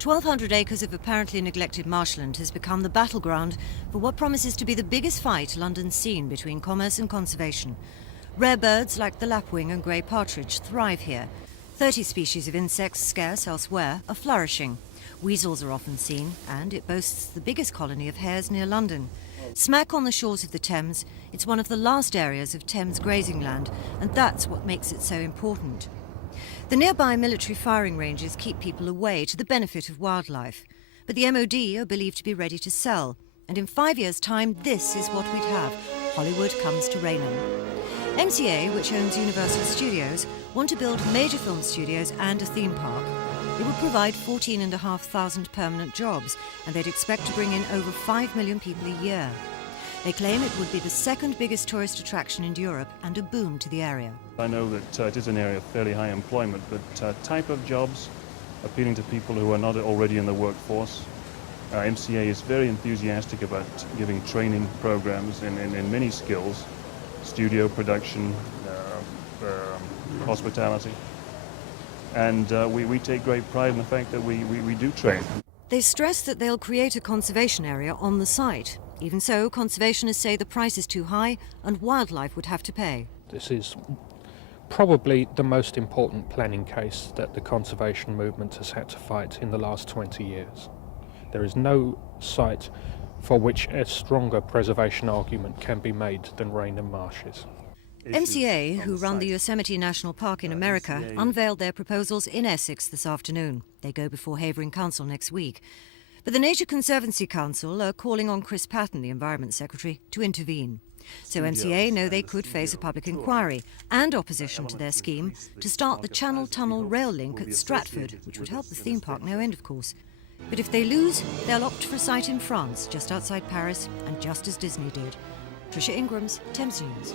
1,200 acres of apparently neglected marshland has become the battleground for what promises to be the biggest fight London's seen between commerce and conservation. Rare birds like the lapwing and grey partridge thrive here. 30 species of insects scarce elsewhere are flourishing. Weasels are often seen, and it boasts the biggest colony of hares near London. Smack on the shores of the Thames, it's one of the last areas of Thames grazing land, and that's what makes it so important. The nearby military firing ranges keep people away to the benefit of wildlife. But the MOD are believed to be ready to sell. And in 5 years' time, this is what we'd have. Hollywood comes to Raynham. MCA, which owns Universal Studios, want to build major film studios and a theme park. It would provide 14,500 permanent jobs, and they'd expect to bring in over 5 million people a year. They claim it would be the second biggest tourist attraction in Europe and a boom to the area. I know that it is an area of fairly high employment, but type of jobs appealing to people who are not already in the workforce. MCA is very enthusiastic about giving training programs in many skills, studio production, hospitality. And we take great pride in the fact that we do train. They stress that they'll create a conservation area on the site. Even so, conservationists say the price is too high and wildlife would have to pay. This is probably the most important planning case that the conservation movement has had to fight in the last 20 years. There is no site for which a stronger preservation argument can be made than Raynham Marshes. MCA, who run the Yosemite National Park in America, unveiled their proposals in Essex this afternoon. They go before Havering Council next week. But the Nature Conservancy Council are calling on Chris Patton, the Environment Secretary, to intervene. So MCA know they could face a public inquiry and opposition to their scheme to start the Channel Tunnel rail link at Stratford, which would help the theme park no end, of course. But if they lose, they'll opt for a site in France, just outside Paris, and just as Disney did. Tricia Ingram's Thames News.